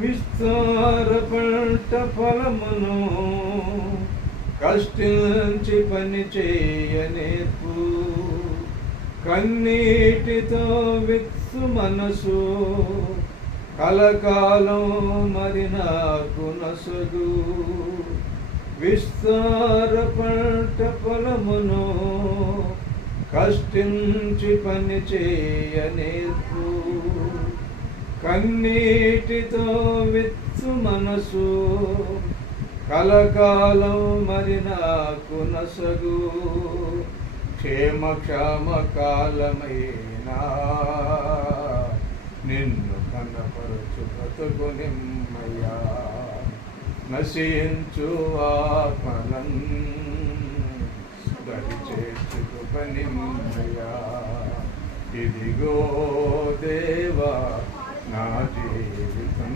విస్తార పంట ఫలమును కష్టించి పని చేయనేర్పు. కన్నీటితో విత్సు మనసు కలకాలం మరి నాకు నసగు. విస్తార పంట ఫలమును కష్టించి పని చేయనేర్పు. కన్నీటితో విత్సు మనసు కలకాలం మరి నాకు నసగు. క్షేమ కాలమైనా నిన్ను కనపరచు బ్రతుకు నిమ్మయ్యా. నశించు ఆత్మలం దరిచేర్చు కృప నిమ్మయ్యా. ఇదిగో దేవా నా జీవితం